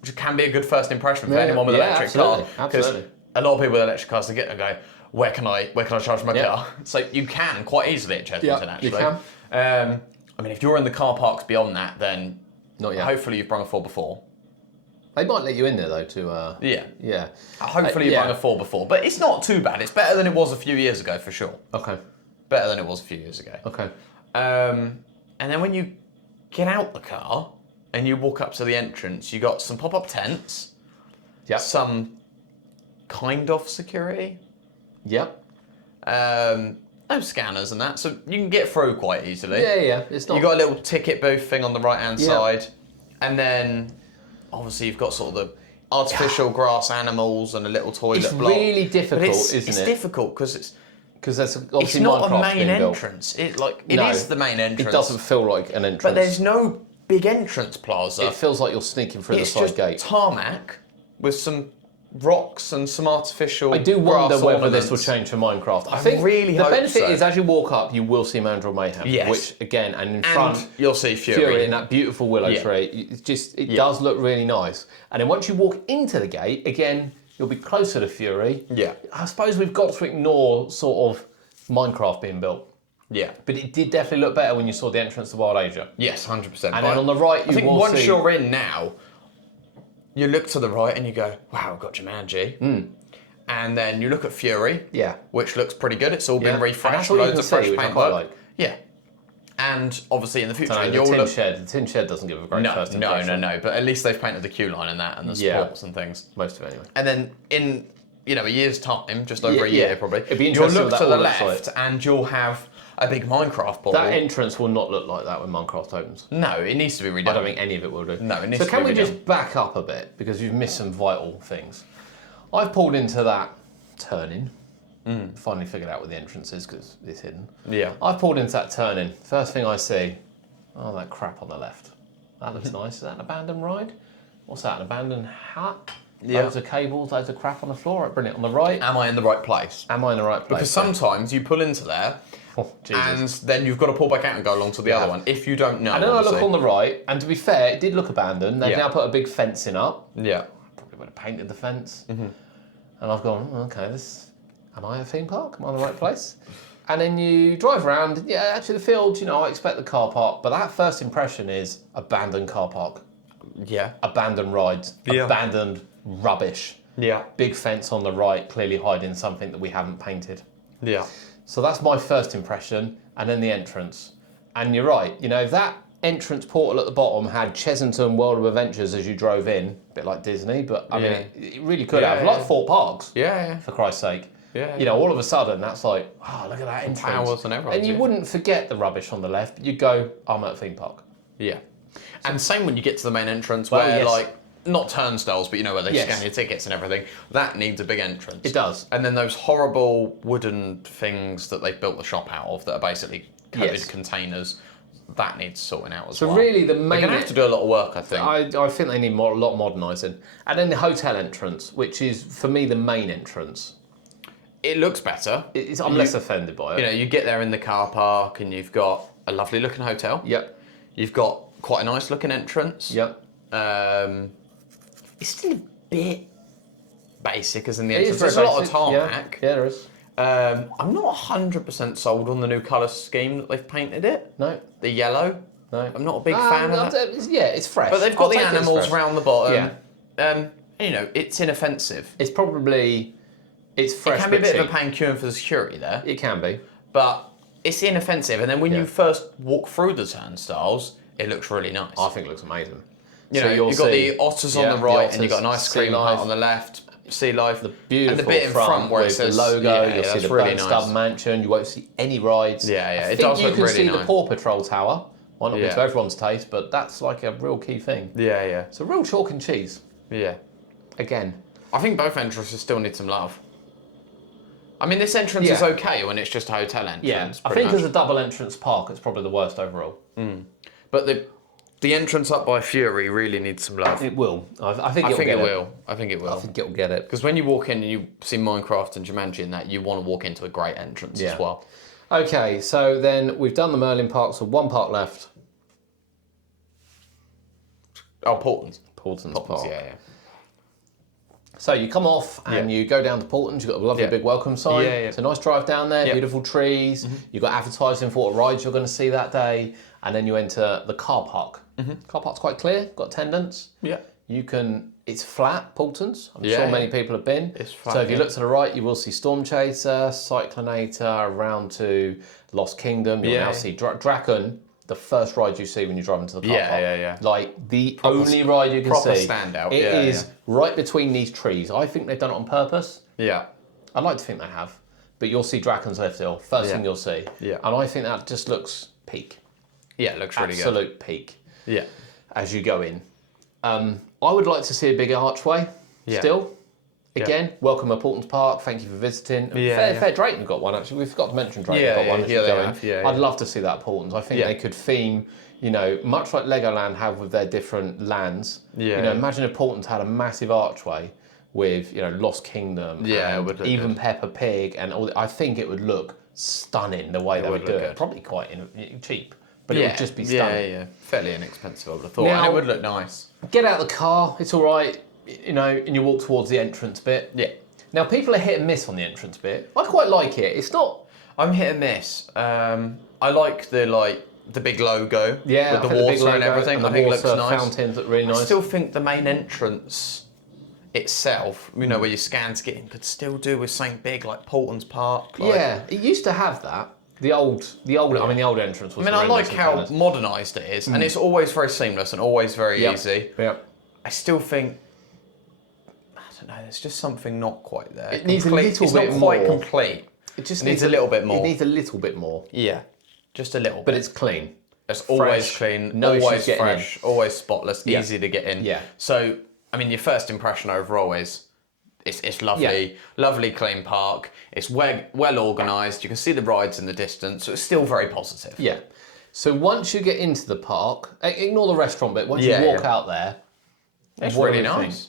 which can be a good first impression for anyone with an electric car. Absolutely. A lot of people with electric cars, they get and go, where can I charge my car? So you can quite easily at Chesington, actually. You can. I mean, if you're in the car parks beyond that, then Not yet. hopefully you've brung a 4 before. They might let you in there though to. Yeah. Hopefully you've brung a 4 before, but it's not too bad. It's better than it was a few years ago for sure. Okay. Better than it was a few years ago. Okay. And then when you get out the car and you walk up to the entrance, you got some pop-up tents. Yeah. Some kind of security. Yep. No scanners and that, so you can get through quite easily. Yeah. It's not. You got a little ticket booth thing on the right-hand side, and then obviously you've got sort of the artificial grass animals and a little toilet It's block. really difficult, isn't it? It's difficult because there's it's obviously not a Minecraft main being built. entrance. It is the main entrance. It doesn't feel like an entrance. But there's no big entrance plaza. It feels like you're sneaking through the It's side just gate. tarmac with some rocks and some artificial. I do wonder grass whether this will ornaments. change for Minecraft. I think really the hope benefit so. is as you walk up, you will see Mandrill Mayhem. Yes. Which again, and in And front, you'll see Fury in that beautiful willow tree. It does look really nice. And then once you walk into the gate, again, you'll be closer to Fury. Yeah. I suppose we've got to ignore sort of Minecraft being built. Yeah. But it did definitely look better when you saw the entrance to Wild Asia. Yes, 100%. And then on the right, you I think will once see... you're in now, you look to the right and you go, wow, I've got Jumanji. And then you look at Fury, which looks pretty good. It's all been refreshed, And that's all you loads can of fresh see, which I paintwork. quite like. Yeah. And obviously in the future, So you'll the look... tin shed doesn't give a great first impression. No. But at least they've painted the queue line and that, and the sports and things. Most of it anyway. And then in a year's time, just over a year probably, It'd be you'll interesting look what to that the all looks left like. and you'll have a big Minecraft ball. That entrance will not look like that when Minecraft opens. No, it needs to be redone. I don't think any of it will do. No, it needs so to can be we redone. just back up a bit because you've missed some vital things. I've pulled into that turning. Finally figured out where the entrance is because it's hidden. Yeah. I've pulled into that turning. First thing I see, that crap on the left. That looks nice. Is that an abandoned ride? What's that? An abandoned hut? Yeah. Loads of cables, loads of crap on the floor. Right, brilliant. On the right. Am I in the right place? Am I in the right place? Because sometimes you pull into there, and then you've got to pull back out and go along to the other one if you don't know. And then I look obviously. on the right, and to be fair, it did look abandoned. They've now put a big fencing up. Yeah. Probably would have painted the fence. And I've gone, okay, am I at a theme park? Am I in the right place? And then you drive around. Yeah, actually the field, I expect the car park, but that first impression is abandoned car park. Yeah. Abandoned rides. Yeah. Abandoned rubbish. Yeah. Big fence on the right, clearly hiding something that we haven't painted. Yeah. So that's my first impression, and then the entrance. And you're right, if that entrance portal at the bottom had Chesington World of Adventures as you drove in, a bit like Disney, but I mean, it really could have, like Fort Parks, for Christ's sake. Yeah. All of a sudden, that's like, look at that entrance. Towers and everything. And you wouldn't forget the rubbish on the left, you'd go, I'm at a theme park. Yeah. And same when you get to the main entrance Well, where, yes. not turnstiles, but where they Yes. scan your tickets and everything, that needs a big entrance. It does. And then those horrible wooden things that they've built the shop out of that are basically coated containers, that needs sorting out as well. So really the They're main... going to have to do a lot of work, I think. I think they need a lot of modernising. And then the hotel entrance, which is, for me, the main entrance. It looks better. I'm less offended by it. You get there in the car park and you've got a lovely looking hotel. Yep. You've got quite a nice looking entrance. Yep. It's still a bit basic as in the It entrance. is There's very a lot of basic. tarmac. Yeah, there is. I'm not 100% sold on the new colour scheme that they've painted it. No. The yellow. No. I'm not a big fan of that. Yeah, it's fresh. But they've got I'll the take it as animals fresh. round the bottom. Yeah. It's inoffensive. It's probably... It's fresh, It can be a but bit of cheap. a pain queuing for the security there. It can be. But it's inoffensive. And then when you first walk through the turnstiles, it looks really nice. I think it looks amazing. You've got the otters on the right and you've got an ice cream hut on the left. sea life. Beautiful and the bit in front where it with says the logo, yeah, you'll see that's the really Bernstub Mansion, you won't see any rides. Yeah, yeah, I it think does you look can really see the nice. Paw Patrol Tower. Might not be Yeah. to everyone's taste, but that's like a real key thing. Yeah, yeah. It's a real chalk and cheese. Yeah. Again. I think both entrances still need some love. I mean, this entrance is okay when it's just a hotel entrance. Yeah, I think as a double entrance park, it's probably the worst overall. But the entrance up by Fury really needs some love. It will. I think I it'll think get it it. will. I think it will. I think it'll get it. Because when you walk in and you see Minecraft and Jumanji and that, you want to walk into a great entrance as well. Okay, so then we've done the Merlin Park, so one park left. Oh, Portland's. Portland's Park. Yeah, yeah. So you come off and you go down to Portland's, you've got a lovely big welcome sign. Yeah, yeah. It's a nice drive down there, beautiful trees. You've got advertising for what rides you're going to see that day. And then you enter the car park. Car park's quite clear, got attendants. Yeah. You can, it's flat, Portland's. I'm Yeah, sure yeah. many people have been. It's flat, so if you yeah. look to the right, you will see Storm Chaser, Cyclonator, around to Lost Kingdom. You'll now see Draken, the first ride you see when you drive into the car park. Yeah, yeah. Like the only ride you can proper see. standout, It yeah, is right between these trees. I think they've done it on purpose. Yeah. I'd like to think they have. But you'll see Draken's Lift Hill, first thing you'll see. Yeah. And I think that just looks peak. Yeah, it looks really good. Absolute peak Yeah. as you go in. I would like to see a bigger archway still. Again, welcome to Portland's Park. Thank you for visiting. Fair Drayton got one, actually. We forgot to mention Drayton got one. As you go in. I'd love to see that at Portland's. I think they could theme, you know, much like Legoland have with their different lands. Yeah. You know, imagine if Portland's had a massive archway with, you know, Lost Kingdom. Yeah, and it would look even good. Peppa Pig. And all, I think it would look stunning the way they would do look it. good. Probably quite cheap. But it would just be stunning. Yeah. Fairly inexpensive, I would have thought. Now- and it would look nice. Get out of the car, it's all right, you know, and you walk towards the entrance bit. Yeah. Now, people are hit and miss on the entrance bit. I quite like it. It's not... I'm hit and miss. I like the big logo with I the think water big logo and everything. the I think it looks water nice. fountains look really nice. I still think the main entrance itself, you know, where you scan to get in, could still do with something big like Portland's Park. Like, yeah, it used to have that. The old. I mean, the old entrance was. I mean, I like horrendous, in how fairness. modernised it is, and it's always very seamless and always very easy. Yeah. I still think, I don't know, there's just something not quite there. It needs a little it's bit not quite more. complete. It just needs a little bit more. It needs a little bit more. Yeah, just a little But bit. it's clean. It's always fresh, clean, no issues always getting fresh, always spotless, easy to get in. Yeah. So, I mean, your first impression overall is it's lovely, lovely clean park. It's well organised. You can see the rides in the distance, so it's still very positive. Yeah. So once you get into the park, ignore the restaurant bit. Once Yeah, you walk yeah. out there, It's what do really you think? nice.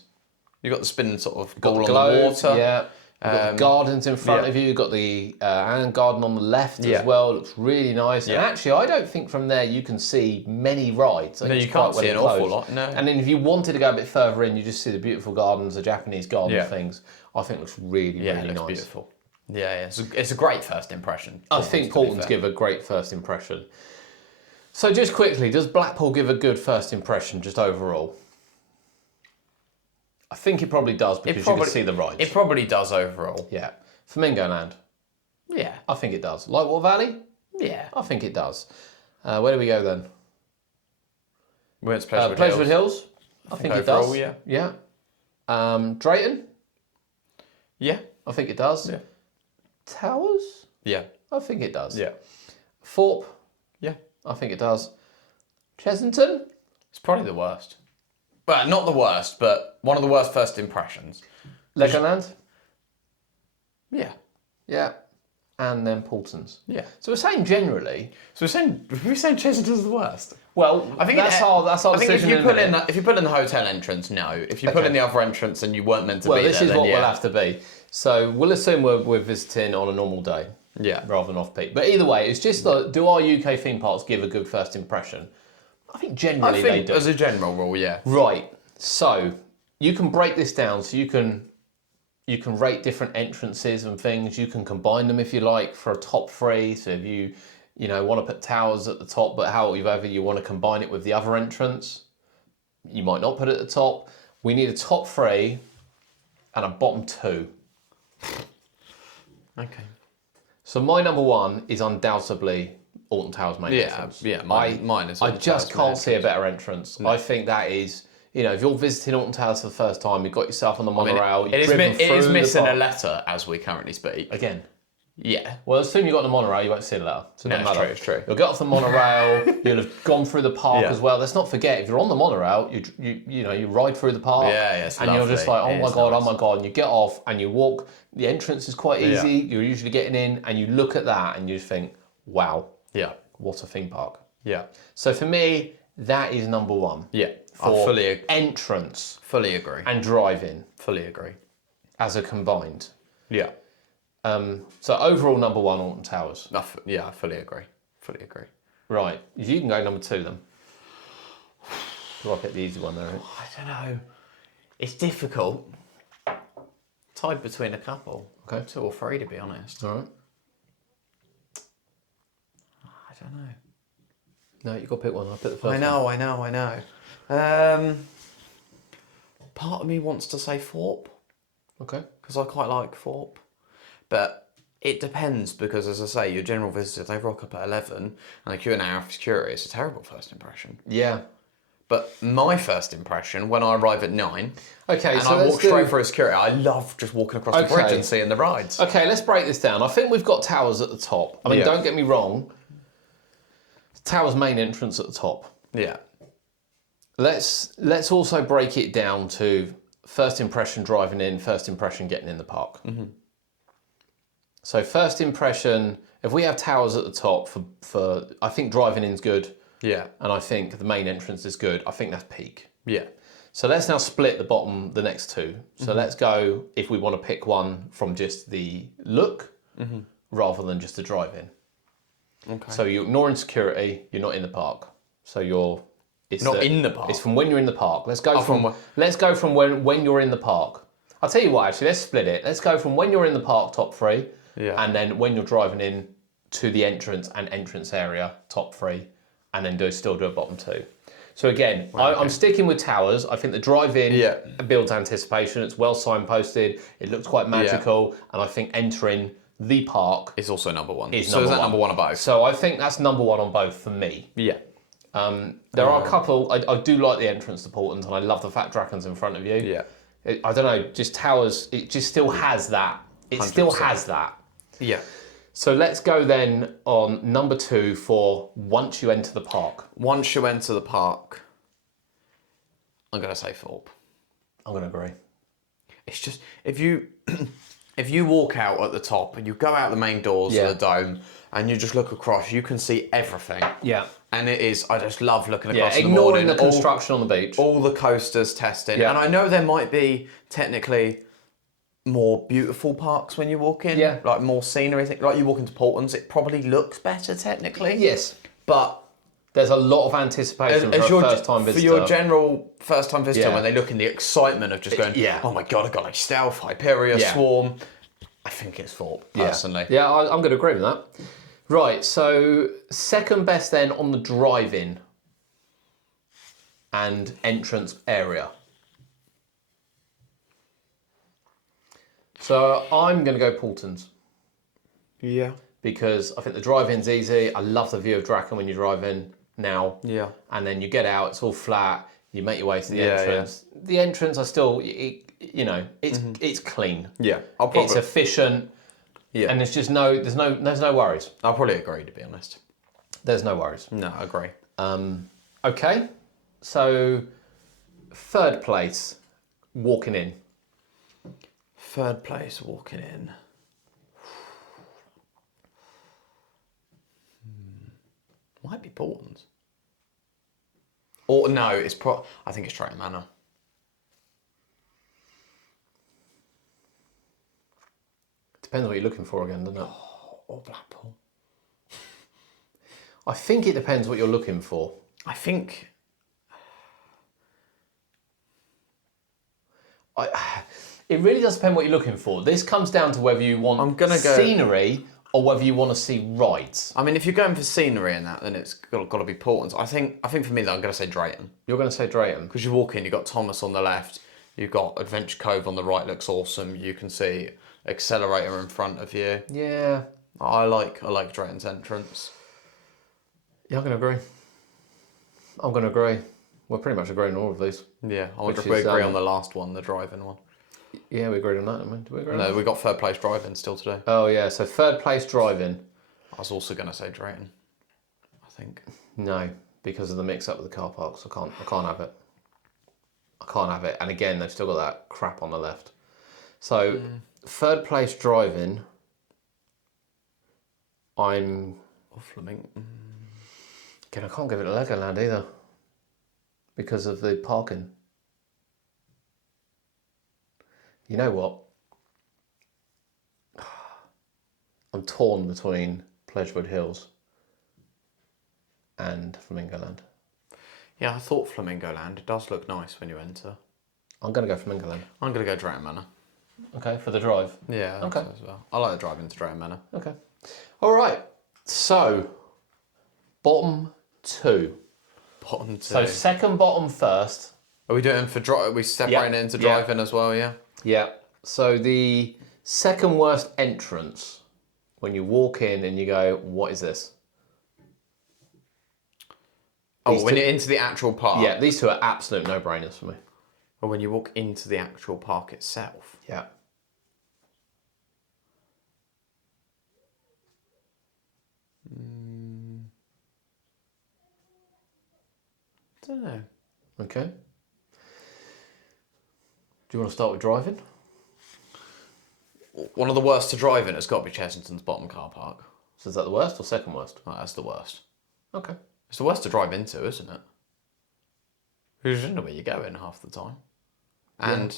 You've got the spinning sort of Got ball the on the globe, water. yeah. You've got the gardens in front yeah. of you. You've got the Anne Garden on the left Yeah. as well. It looks really nice. And Yeah. actually, I don't think from there you can see many rides. I think No, it's you quite can't well see an awful enclosed. lot, no. And then if you wanted to go a bit further in, you just see the beautiful gardens, the Japanese garden Yeah. things. I think it looks really, Yeah, really it looks nice. beautiful. Yeah. It's a great first impression. I think Portland's give a great first impression. So just quickly, does Blackpool give a good first impression just overall? I think it probably does because you can see the rides. It probably does overall. Yeah. Flamingo Land. Yeah. I think it does. Lightwater Valley? Yeah. I think it does. Where do we go then? We went to Pleasurewood Pleasurewood Hills. Hills? I think it does. overall, Yeah. Drayton? Yeah. I think it does. Yeah. Towers? Yeah. I think it does. Yeah. Thorpe? Yeah. I think it does. Chessington? It's probably the worst. Well, not the worst, but one of the worst first impressions. Legoland? Yeah. Yeah. And then Paultons. Yeah. So we're saying generally. So we're saying Chessington's the worst. Well, I think that's our I think decision. if you put in the hotel entrance, no. If you put in the other entrance and you weren't meant to be there, this is then what yeah. we'll have to be. So we'll assume we're visiting on a normal day. Yeah. Rather than off peak. But either way, it's just do our UK theme parks give a good first impression? I think generally they do. As a general rule, yeah. Right. So you can break this down. So you can rate different entrances and things. You can combine them if you like for a top three. So if you want to put towers at the top, but however you want to combine it with the other entrance, you might not put it at the top. We need a top three and a bottom two. Okay. So my number one is undoubtedly Alton Towers main entrance. Yeah, mine is. I just can't see a better entrance. I think that is, You know, if you're visiting Alton Towers for the first time, you've got yourself on the monorail. It is missing a letter as we currently speak. Again. Yeah. Well, as soon as you got on the monorail, you won't see a letter. So it doesn't matter. It's true. You'll get off the monorail. You'll have gone through the park as well. Let's not forget, if you're on the monorail, you ride through the park. Yeah, it's and lovely. You're just like, oh my god, and you get off and you walk. The entrance is quite easy. Yeah. You're usually getting in, and you look at that and you think, wow, Yeah. what a theme park. Yeah. So for me, that is number one. Yeah. For I fully agree. entrance Fully agree. and drive-in Fully agree. as a combined. Yeah. So overall, number one, Alton Towers. Yeah, I fully agree. Fully agree. Right, you can go number two then. Do I pick the easy one there? Right? I don't know. It's difficult. Tied between a couple. Okay. 2 or 3, to be honest. All right. I don't know. No, you got to pick one. I'll pick the first one. I know. Part of me wants to say Thorpe, Okay. because I quite like Thorpe. But it depends, because as I say, your general visitors, they rock up at 11 and they queue an hour for security. It's a terrible first impression. Yeah. But my first impression, when I arrive at 9, Okay, and so I let's walk straight through security, I love just walking across the bridge and seeing the rides. Okay, let's break this down. I think we've got Towers at the top. I mean, don't get me wrong. Towers main entrance at the top. Yeah. Let's also break it down to first impression driving in, first impression getting in the park. Mm-hmm. So first impression, if we have Towers at the top for I think driving in's good. Yeah. And I think the main entrance is good. I think that's peak. Yeah. So let's now split the next two. So let's go, if we want to pick one from just the look rather than just the drive-in. Okay. So you're ignoring security, you're not in the park. So it's Not in the park? It's from when you're in the park. Let's go from when you're in the park. I'll tell you what, actually, let's split it. Let's go from when you're in the park, top 3, and then when you're driving in to the entrance and entrance area, top 3. And then still do a bottom 2. So again, I'm sticking with Towers. I think the drive-in builds anticipation. It's well signposted. It looks quite magical. And I think entering the park is also number 1. Is so is that number 1 on both? So I think that's number 1 on both for me. Yeah. There are a couple. I do like the entrance to Portons, and I love the fat Draken's in front of you. Yeah. I don't know, just Towers. It just still has that. It 100%. Still has that. Yeah. So let's go then on number 2 for once you enter the park. Once you enter the park, I'm going to say Thorpe. I'm going to agree. It's just, if you walk out at the top and you go out the main doors of the dome and you just look across, you can see everything. Yeah. And I just love looking across in the ignoring morning. the construction on the beach. All the coasters testing. Yeah. And I know there might be technically more beautiful parks when you walk in, like more scenery. Like you walk into Portons, it probably looks better technically. Yes, but there's a lot of anticipation for a first-time visitor. For your general first-time visitor, when they look in the excitement of just going, oh my god, I got like Stealth, Hyperion, Swarm. I think it's Thorpe personally. Yeah, I'm going to agree with that. Right, so second best then on the drive-in and entrance area. So I'm going to go Portons. Yeah. Because I think the drive-in's easy. I love the view of Draken when you drive in now. Yeah. And then you get out, it's all flat. You make your way to the entrance. Yeah. The entrance, I still, it's clean. Yeah. It's efficient. Yeah. And there's just there's no worries. I'll probably agree, to be honest. There's no worries. No, I agree. Okay. So third place, walking in. Third place, walking in. Might be Portons. Or no, I think it's Triton Manor. Depends what you're looking for again, doesn't it? Or Blackpool. I think it depends what you're looking for. I think... It really does depend what you're looking for. This comes down to whether you want scenery or whether you want to see rides. I mean, if you're going for scenery and that, then it's got to be Portons. I think for me, though, I'm going to say Drayton. You're going to say Drayton? Because you walk in, you've got Thomas on the left, you've got Adventure Cove on the right, looks awesome. You can see Accelerator in front of you. Yeah. I like Drayton's entrance. Yeah, I'm going to agree. We're pretty much agreeing on all of these. Yeah, I wonder Which if we is, agree on the last one, the driving one. Yeah, we agreed on that, didn't we? Did we agree on No, that? we got third place driving still today. Oh, yeah, so third place driving. I was also going to say Drayton, I think. No, because of the mix-up with the car parks. I can't have it. I can't have it. And again, they've still got that crap on the left. So, third place driving, I'm... Or Fleming. Again, I can't give it to Legoland either. Because of the parking. You know what? I'm torn between Pleasurewood Hills and Flamingoland. Yeah, I thought Flamingo Land. It does look nice when you enter. I'm going to go Flamingoland. I'm going to go Drayton Manor. Okay, for the drive. Yeah, I think so as well. I like the drive into Drayton Manor. Okay. All right. So, bottom two. Bottom two. So, second bottom first. Are we doing for drive? Are we separating it into driving as well, yeah? Yeah. So, the second worst entrance, when you walk in and you go, what is this? Oh, when you're into the actual park? Yeah, these two are absolute no-brainers for me. Or when you walk into the actual park itself? Yeah. I don't know. Okay. Do you want to start with driving? One of the worst to drive in has got to be Chessington's bottom car park. So is that the worst or second worst? Oh, that's the worst. Okay. It's the worst to drive into, isn't it? You just don't know where you're going half the time. And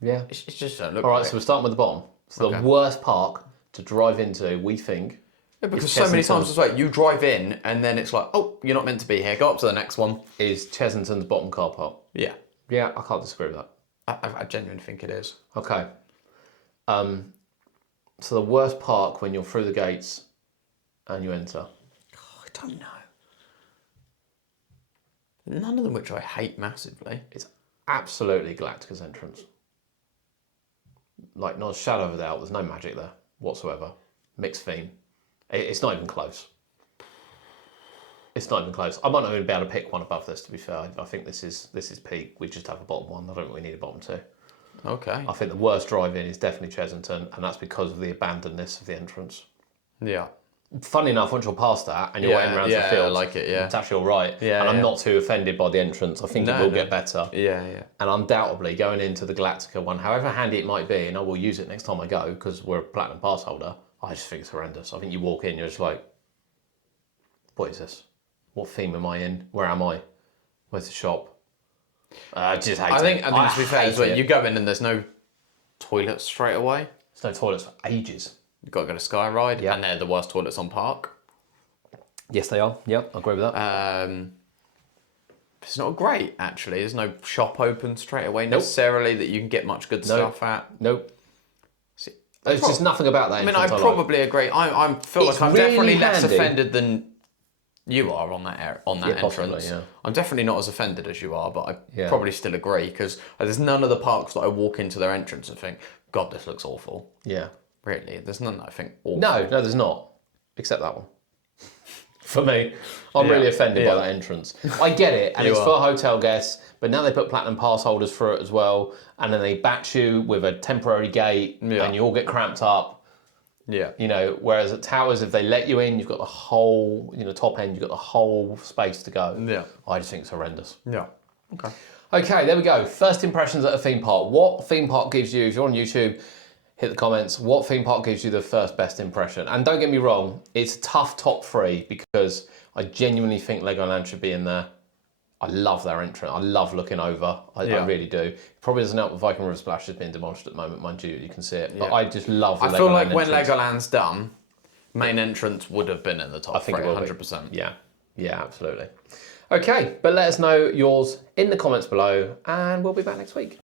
Yeah. it's just don't look All right, great. so we're starting with the bottom. So the worst park to drive into, we think. Yeah, because so many times it's like you drive in and then it's like, oh, you're not meant to be here. Go up to the next one. Is Chessington's bottom car park. Yeah. Yeah, I can't disagree with that. I genuinely think it is. Okay. So the worst park when you're through the gates and you enter. I don't know. None of them which I hate massively. It's absolutely Galactica's entrance. Like, not a shadow of a doubt, there's no magic there whatsoever. Mixed theme. It's not even close. It's not even close. I might not even be able to pick one above this, to be fair. I think this is peak. We just have a bottom one. I don't think we need a bottom two. Okay. I think the worst drive-in is definitely Chessington, and that's because of the abandonedness of the entrance. Yeah. Funny enough, once you're past that and you're waiting around the field, I like it, yeah. it's actually all right. Yeah, and I'm yeah. not too offended by the entrance. I think it will get better. Yeah, yeah. And undoubtedly, going into the Galactica one, however handy it might be, and I will use it next time I go because we're a platinum pass holder, I just think it's horrendous. I think you walk in, you're just like, what is this? What theme am I in? Where am I? Where's the shop? I just hate it. I think to be fair as well, hate it. you go in and there's no toilets straight away. There's no toilets for ages. You've got to go to Sky Ride, Yeah. and they're the worst toilets on park. Yes, they are. Yep, I agree with that. It's not great, actually. There's no shop open straight away necessarily that you can get much good stuff at. Nope. There's just nothing about that. I mean, I probably agree. I feel It's like I'm really definitely less handy. offended than you are on that entrance. possibly, yeah. I'm definitely not as offended as you are, but I Yeah. probably still agree because there's none of the parks that I walk into their entrance and think, God, this looks awful. Yeah. Really, there's none that I think awful. No, there's not. Except that one. For me, I'm really offended by that entrance. I get it, and it's for hotel guests, but now they put platinum pass holders through it as well, and then they batch you with a temporary gate, and you all get cramped up. Yeah. You know, whereas at Towers, if they let you in, you've got the whole, top end, you've got the whole space to go. Yeah. I just think it's horrendous. Yeah. Okay. Okay, there we go. First impressions at a theme park. What theme park gives you, if you're on YouTube, hit the comments, what theme park gives you the first best impression? And don't get me wrong, it's a tough top three because I genuinely think Legoland should be in there. I love their entrance. I love looking over. I really do. It probably doesn't help that Viking River Splash is being demolished at the moment, mind you can see it. But I just love the Legoland I feel like when entrance. Legoland's done, main entrance would have been in the top I think three, it will be. 100%. Yeah, absolutely. Okay, but let us know yours in the comments below and we'll be back next week.